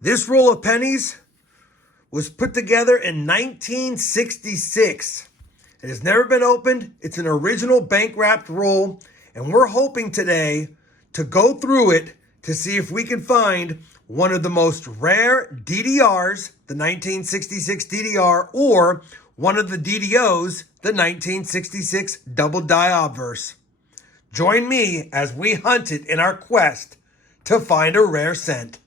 This roll of pennies was put together in 1966. It has never been opened. It's an original bank wrapped roll, and we're hoping today to go through it to see if we can find one of the most rare DDRs, the 1966 DDR, or one of the DDOs, the 1966 double die obverse. Join me as we hunt it in our quest to find a rare cent.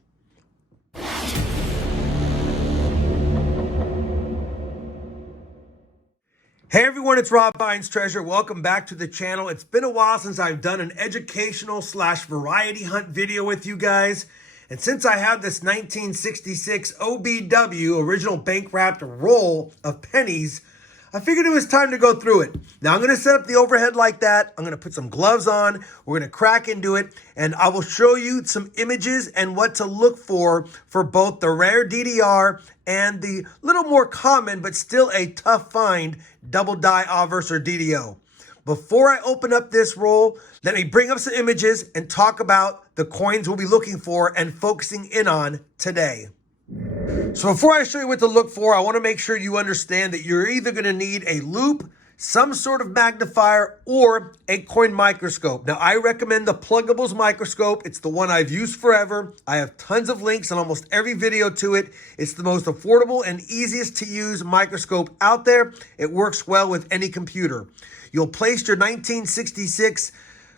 Hey everyone, it's RobFindsTreasure. Welcome back to the channel. It's been a while since I've done an educational / variety hunt video with you guys. And since I have this 1966 OBW, original bank wrapped roll of pennies, I figured it was time to go through it. Now I'm going to set up the overhead like that. I'm going to put some gloves on. We're going to crack into it. And I will show you some images and what to look for both the rare DDR and the little more common but still a tough find double die obverse or DDO. Before I open up this roll, let me bring up some images and talk about the coins we'll be looking for and focusing in on today. So before I show you what to look for, I want to make sure you understand that you're either going to need a loupe, some sort of magnifier, or a coin microscope. Now, I recommend the Pluggables microscope. It's the one I've used forever. I have tons of links on almost every video to it. It's the most affordable and easiest to use microscope out there. It works well with any computer. You'll place your 1966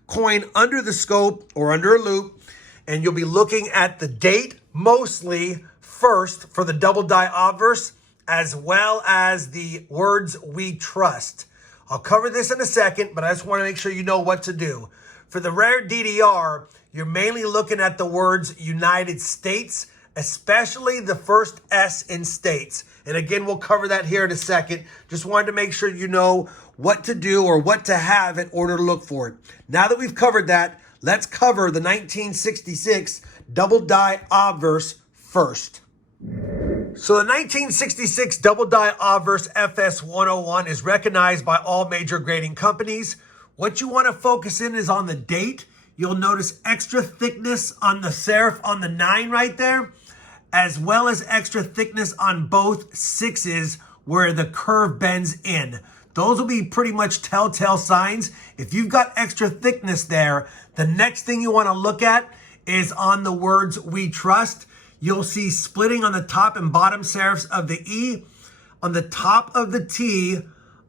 coin under the scope or under a loupe, and you'll be looking at the date mostly first for the double die obverse, as well as the words "we trust." I'll cover this in a second, but I just want to make sure you know what to do. For the rare DDR, you're mainly looking at the words United States, especially the first S in states. And again, we'll cover that here in a second. Just wanted to make sure you know what to do or what to have in order to look for it. Now that we've covered that, let's cover the 1966 double die obverse first. So the 1966 double die obverse FS101 is recognized by all major grading companies. What you want to focus in is on the date. You'll notice extra thickness on the serif on the 9 right there, as well as extra thickness on both 6s where the curve bends in. Those will be pretty much telltale signs. If you've got extra thickness there, the next thing you want to look at is on the words "we trust." You'll see splitting on the top and bottom serifs of the E, on the top of the T,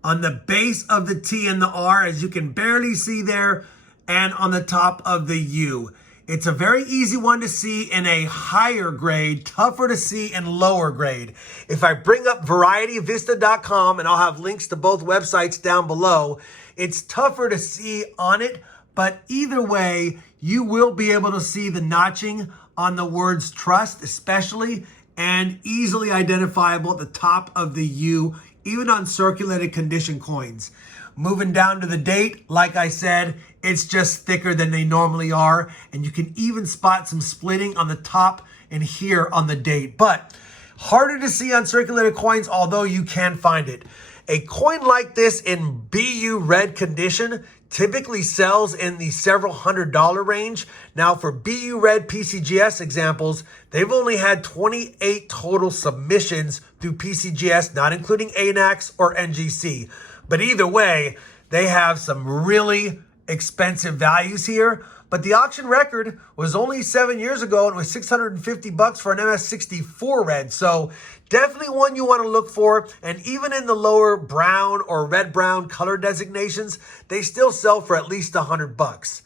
on the base of the T and the R, as you can barely see there, and on the top of the U. It's a very easy one to see in a higher grade, tougher to see in lower grade. If I bring up VarietyVista.com, and I'll have links to both websites down below, it's tougher to see on it, but either way, you will be able to see the notching on the words trust especially, and easily identifiable at the top of the U, even on circulated condition coins. Moving down to the date, like I said, it's just thicker than they normally are, and you can even spot some splitting on the top and here on the date, but harder to see on circulated coins, although you can find it. A coin like this in BU red condition typically sells in the several $100 range. Now for BU red PCGS examples, they've only had 28 total submissions through PCGS, not including ANAX or NGC. But either way, they have some really expensive values here. But the auction record was only 7 years ago, and it was $650 for an MS64 red. So definitely one you want to look for. And even in the lower brown or red-brown color designations, they still sell for at least $100.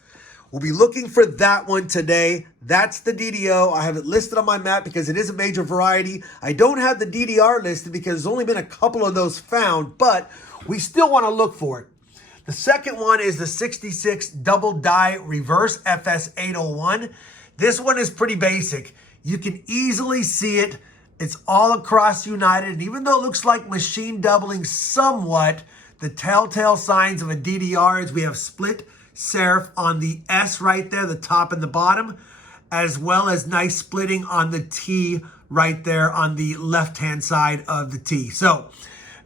We'll be looking for that one today. That's the DDO. I have it listed on my map because it is a major variety. I don't have the DDR listed because there's only been a couple of those found, but we still want to look for it. The second one is the 66 double die reverse FS801. This one is pretty basic. You can easily see it. It's all across United. And even though it looks like machine doubling somewhat, the telltale signs of a DDR is we have split serif on the S right there, the top and the bottom, as well as nice splitting on the T right there on the left-hand side of the T. So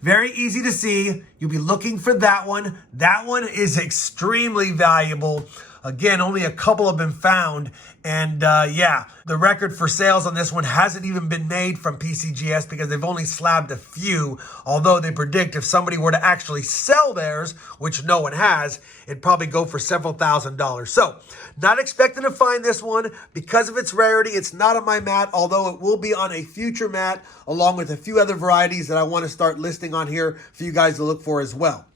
very easy to see. You'll be looking for that one. That one is extremely valuable. Again, only a couple have been found. And yeah, the record for sales on this one hasn't even been made from PCGS because they've only slabbed a few. Although they predict if somebody were to actually sell theirs, which no one has, it'd probably go for several $1,000s. So, not expecting to find this one because of its rarity. It's not on my mat, although it will be on a future mat along with a few other varieties that I want to start listing on here for you guys to look for as well.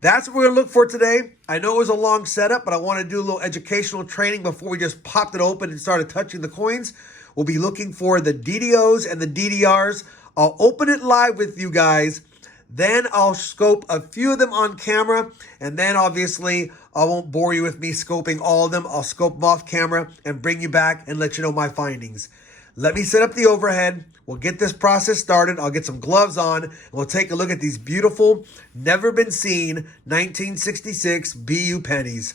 That's what we're going to look for today. I know it was a long setup, but I want to do a little educational training before we just popped it open and started touching the coins. We'll be looking for the DDOs and the DDRs. I'll open it live with you guys. Then I'll scope a few of them on camera. And then obviously I won't bore you with me scoping all of them. I'll scope them off camera and bring you back and let you know my findings. Let me set up the overhead. We'll get this process started. I'll get some gloves on. And we'll take a look at these beautiful, never been seen 1966 BU pennies.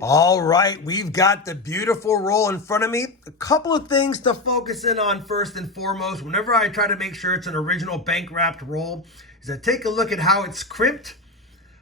All right, we've got the beautiful roll in front of me. A couple of things to focus in on first and foremost. Whenever I try to make sure it's an original bank wrapped roll, is I take a look at how it's crimped,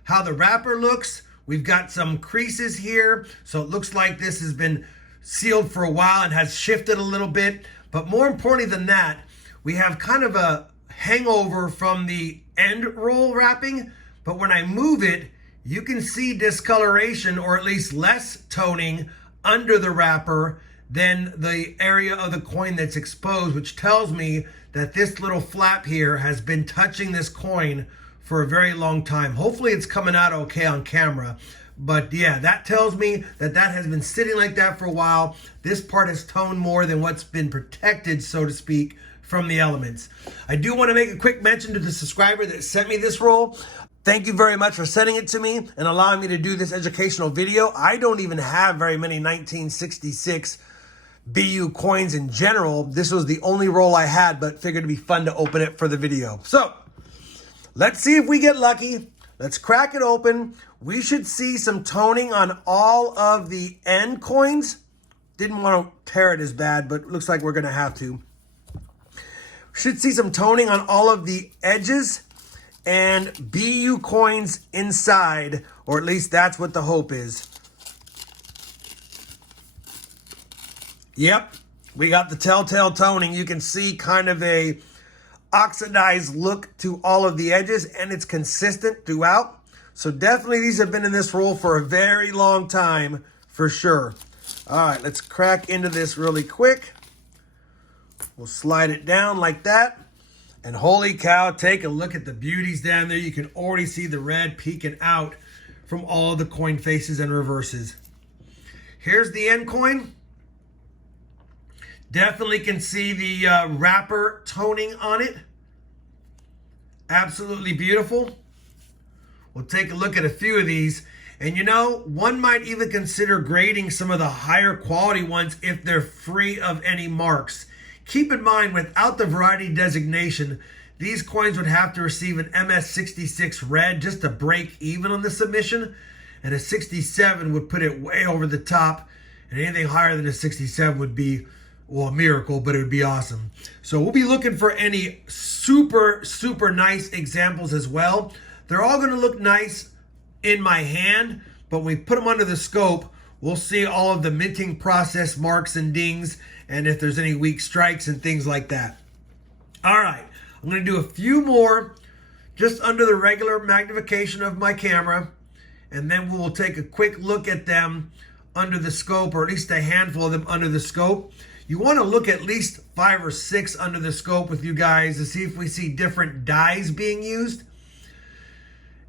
how the wrapper looks. We've got some creases here, so it looks like this has been sealed for a while and has shifted a little bit. But more importantly than that, we have kind of a hangover from the end roll wrapping. But when I move it, you can see discoloration, or at least less toning under the wrapper than the area of the coin that's exposed, which tells me that this little flap here has been touching this coin for a very long time. Hopefully it's coming out okay on camera. But yeah, that tells me that that has been sitting like that for a while. This part has toned more than what's been protected, so to speak, from the elements. I do want to make a quick mention to the subscriber that sent me this roll. Thank you very much for sending it to me and allowing me to do this educational video. I don't even have very many 1966 BU coins in general. This was the only roll I had, but figured it'd be fun to open it for the video. So, let's see if we get lucky. Let's crack it open. We should see some toning on all of the end coins. Didn't want to tear it as bad, but looks like we're going to have to. Should see some toning on all of the edges and BU coins inside, or at least that's what the hope is. Yep, we got the telltale toning. You can see kind of a oxidized look to all of the edges, and it's consistent throughout. So definitely these have been in this roll for a very long time for sure. All right, let's crack into this really quick. We'll slide it down like that. And holy cow, take a look at the beauties down there. You can already see the red peeking out from all the coin faces and reverses. Here's the end coin. Definitely can see the wrapper toning on it. Absolutely beautiful. We'll take a look at a few of these. And you know, one might even consider grading some of the higher quality ones if they're free of any marks. Keep in mind, without the variety designation, these coins would have to receive an MS66 red just to break even on the submission. And a 67 would put it way over the top. And anything higher than a 67 would be, well, a miracle, but it would be awesome. So we'll be looking for any super, super nice examples as well. They're all going to look nice in my hand, but when we put them under the scope, we'll see all of the minting process marks and dings, and if there's any weak strikes and things like that. All right, I'm going to do a few more just under the regular magnification of my camera, and then we'll take a quick look at them under the scope, or at least a handful of them under the scope. You want to look at least 5 or 6 under the scope with you guys to see if we see different dies being used.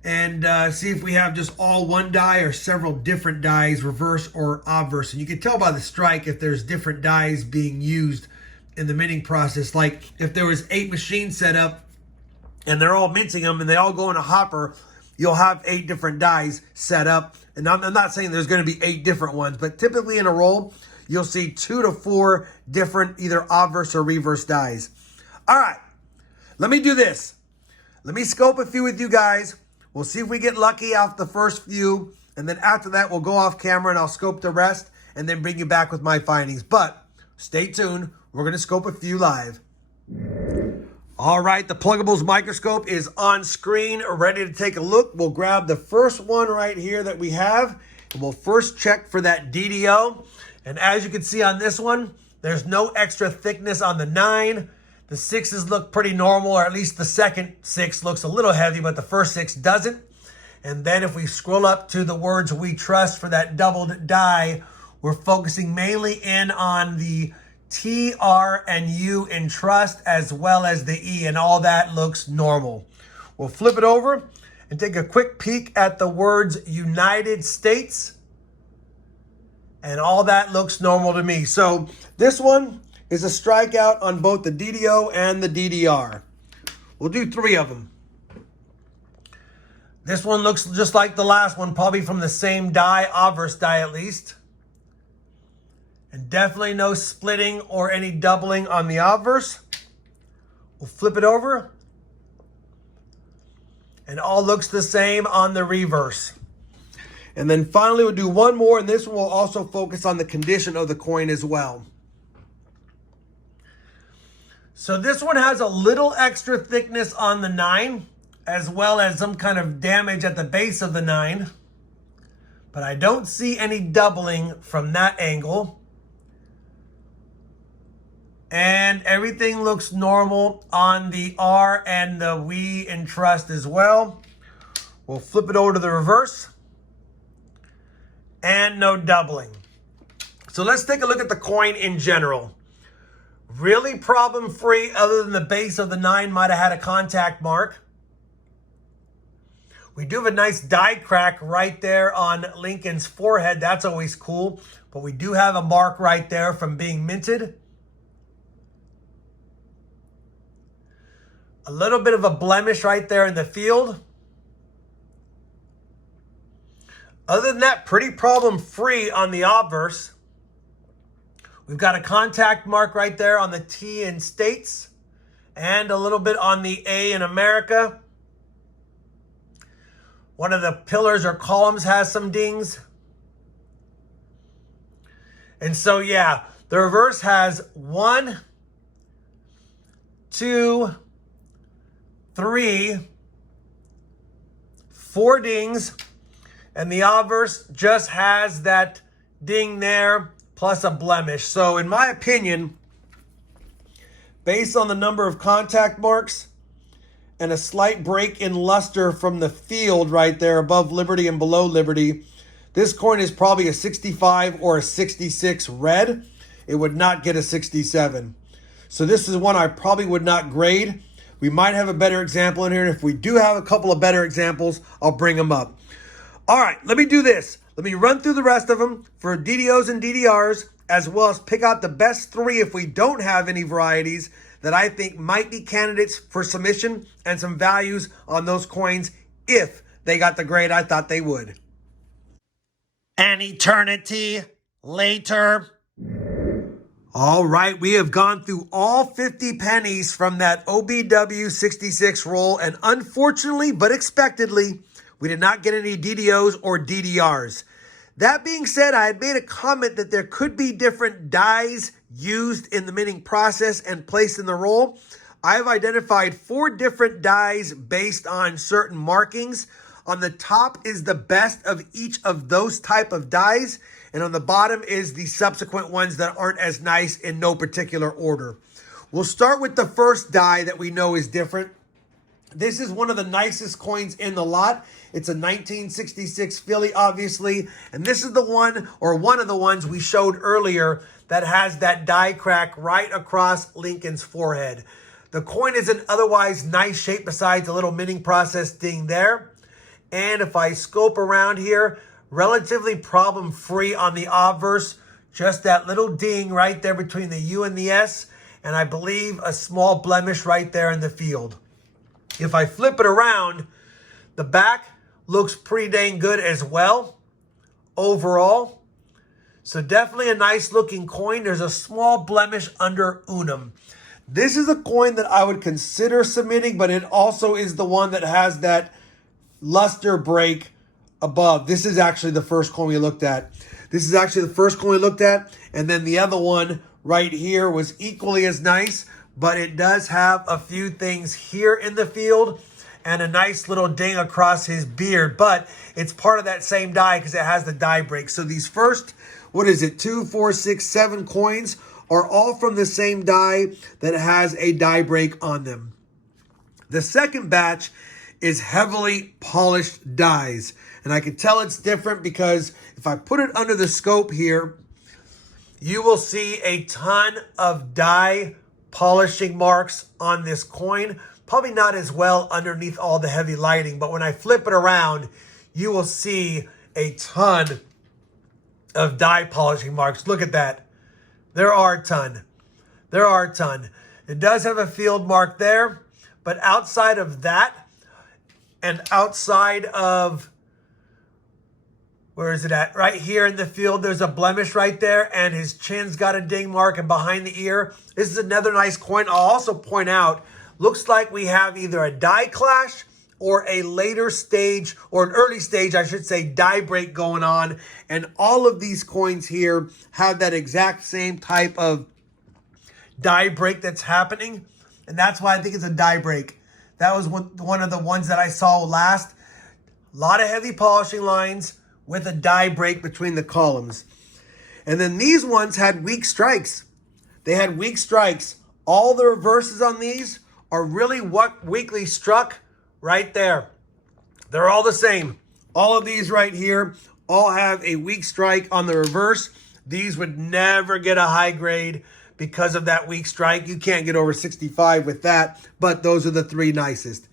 And see if we have just all one die or several different dies, reverse or obverse. And you can tell by the strike if there's different dies being used in the minting process. Like if there was 8 machines set up and they're all minting them and they all go in a hopper, you'll have 8 different dies set up. And I'm not saying there's going to be 8 different ones, but typically in a roll, you'll see 2 to 4 different either obverse or reverse dies. All right, let me do this. Let me scope a few with you guys. We'll see if we get lucky off the first few. And then after that, we'll go off camera and I'll scope the rest and then bring you back with my findings. But stay tuned. We're going to scope a few live. All right, the Pluggables microscope is on screen, ready to take a look. We'll grab the first one right here that we have. So we'll first check for that DDO. And as you can see on this one, there's no extra thickness on the 9. The 6s look pretty normal, or at least the second 6 looks a little heavy, but the first 6 doesn't. And then if we scroll up to the words we trust for that doubled die, we're focusing mainly in on the T, R, and U in trust, as well as the E, and all that looks normal. We'll flip it over and take a quick peek at the words United States. And all that looks normal to me. So this one is a strikeout on both the DDO and the DDR. We'll do 3 of them. This one looks just like the last one, probably from the same die, Obverse die at least. And definitely no splitting or any doubling on the Obverse. We'll flip it over. And all looks the same on the reverse. And then finally we'll do one more, and this one will also focus on the condition of the coin as well. So this one has a little extra thickness on the 9, as well as some kind of damage at the base of the 9. But I don't see any doubling from that angle. And everything looks normal on the R and the We in trust as well. We'll flip it over to the reverse. And no doubling. So let's take a look at the coin in general. Really problem free, other than the base of the 9 might have had a contact mark. We do have a nice die crack right there on Lincoln's forehead. That's always cool. But we do have a mark right there from being minted. A little bit of a blemish right there in the field. Other than that, pretty problem-free on the Obverse. We've got a contact mark right there on the T in States, and a little bit on the A in America. One of the pillars or columns has some dings. And so, yeah, the reverse has 1, 2, 3, 4 dings. And the Obverse just has that ding there plus a blemish. So in my opinion, based on the number of contact marks and a slight break in luster from the field right there above Liberty and below Liberty, this coin is probably a 65 or a 66 red. It would not get a 67. So this is one I probably would not grade. We might have a better example in here. And if we do have a couple of better examples, I'll bring them up. All right, let me do this. Let me run through the rest of them for DDOs and DDRs, as well as pick out the best 3 if we don't have any varieties that I think might be candidates for submission, and some values on those coins if they got the grade I thought they would. An eternity later. All right, we have gone through all 50 pennies from that OBW 66 roll, and unfortunately, but expectedly, we did not get any DDOs or DDRs. That being said, I had made a comment that there could be different dies used in the minting process and placed in the roll. I have identified 4 different dies based on certain markings. On the top is the best of each of those type of dies, and on the bottom is the subsequent ones that aren't as nice in no particular order. We'll start with the first die that we know is different. This is one of the nicest coins in the lot. It's a 1966 Philly, obviously. And this is the one, or one of the ones we showed earlier, that has that die crack right across Lincoln's forehead. The coin is an otherwise nice shape besides a little minting process ding there. And if I scope around here, relatively problem-free on the Obverse. Just that little ding right there between the U and the S. And I believe a small blemish right there in the field. If I flip it around, the back looks pretty dang good as well, overall. So definitely a nice looking coin. There's a small blemish under unum. This is a coin that I would consider submitting, but it also is the one that has that luster break above. This is actually the first coin we looked at. And then the other one right here was equally as nice, but it does have a few things here in the field. and a nice little ding across his beard. But it's part of that same die because it has the die break. So these first, 2, 4, 6, 7 coins are all from the same die that has a die break on them. The second batch is heavily polished dies. And I can tell it's different because if I put it under the scope here, you will see a ton of die polishing marks on this coin. Probably not as well underneath all the heavy lighting, but when I flip it around, you will see a ton of die polishing marks. Look at that. There are a ton. There are a ton. It does have a field mark there, but outside of that and outside of, where is it at? Right here in the field, there's a blemish right there, and his chin's got a ding mark, and behind the ear, this is another nice coin. I'll also point out, looks like we have either a die clash or a later stage, or an early stage, I should say, die break going on. And all of these coins here have that exact same type of die break that's happening. And that's why I think it's a die break. That was one of the ones that I saw last. A lot of heavy polishing lines with a die break between the columns. And then these ones had weak strikes. They had weak strikes. All the reverses on these are really weakly struck right there. They're all the same. All of these right here all have a weak strike on the reverse. These would never get a high grade because of that weak strike. You can't get over 65 with that, but those are the 3 nicest.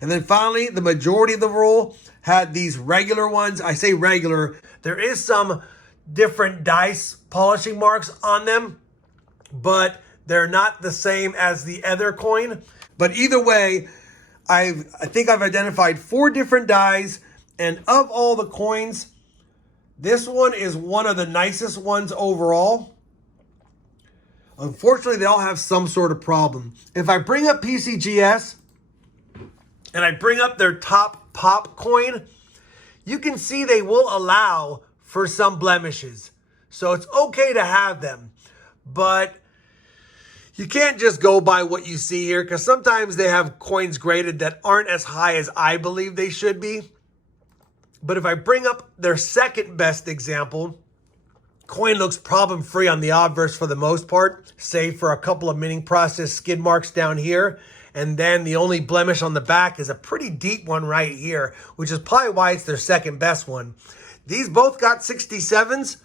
And then finally, the majority of the roll had these regular ones. I say regular. There is some different dice polishing marks on them, but they're not the same as the other coin. But either way, I think I've identified 4 different dies, and of all the coins, this one is one of the nicest ones overall. Unfortunately, they all have some sort of problem. If I bring up PCGS and I bring up their top pop coin, you can see they will allow for some blemishes. So it's okay to have them, but you can't just go by what you see here, because sometimes they have coins graded that aren't as high as I believe they should be. But if I bring up their second best example, coin looks problem-free on the Obverse for the most part, save for a couple of minting process skid marks down here. And then the only blemish on the back is a pretty deep one right here, which is probably why it's their second best one. These both got 67s,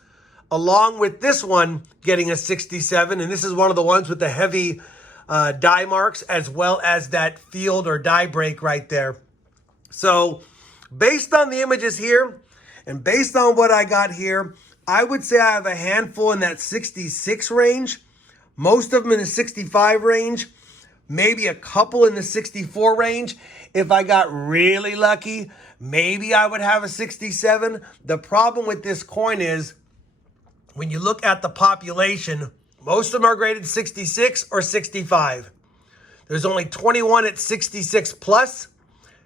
along with this one getting a 67. And this is one of the ones with the heavy die marks, as well as that field or die break right there. So based on the images here and based on what I got here, I would say I have a handful in that 66 range, most of them in the 65 range, maybe a couple in the 64 range. If I got really lucky, maybe I would have a 67. The problem with this coin is, when you look at the population, most of them are graded 66 or 65. There's only 21 at 66 plus,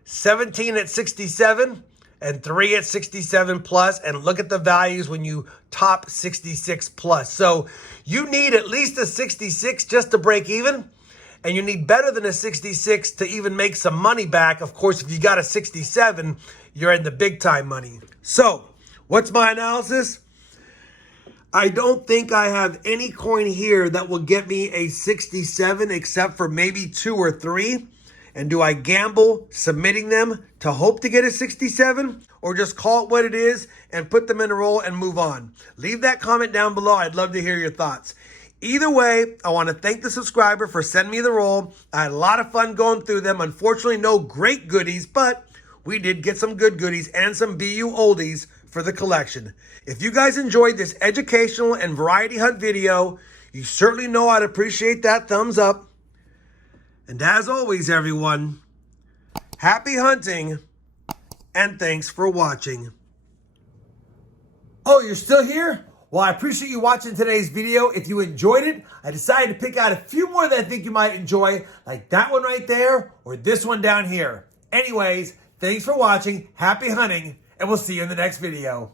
17 at 67, and 3 at 67 plus. And look at the values when you top 66 plus. So you need at least a 66 just to break even. And you need better than a 66 to even make some money back. Of course, if you got a 67, you're in the big time money. So what's my analysis? I don't think I have any coin here that will get me a 67 except for maybe 2 or 3. And do I gamble submitting them to hope to get a 67, or just call it what it is and put them in a roll and move on? Leave that comment down below. I'd love to hear your thoughts. Either way, I want to thank the subscriber for sending me the roll. I had a lot of fun going through them. Unfortunately, no great goodies, but we did get some good goodies and some BU oldies for the collection. If you guys enjoyed this educational and variety hunt video, you certainly know I'd appreciate that thumbs up. And as always, everyone, happy hunting and thanks for watching. Oh, you're still here? Well, I appreciate you watching today's video. If you enjoyed it, I decided to pick out a few more that I think you might enjoy, like that one right there or this one down here. Anyways, thanks for watching, happy hunting, and we'll see you in the next video.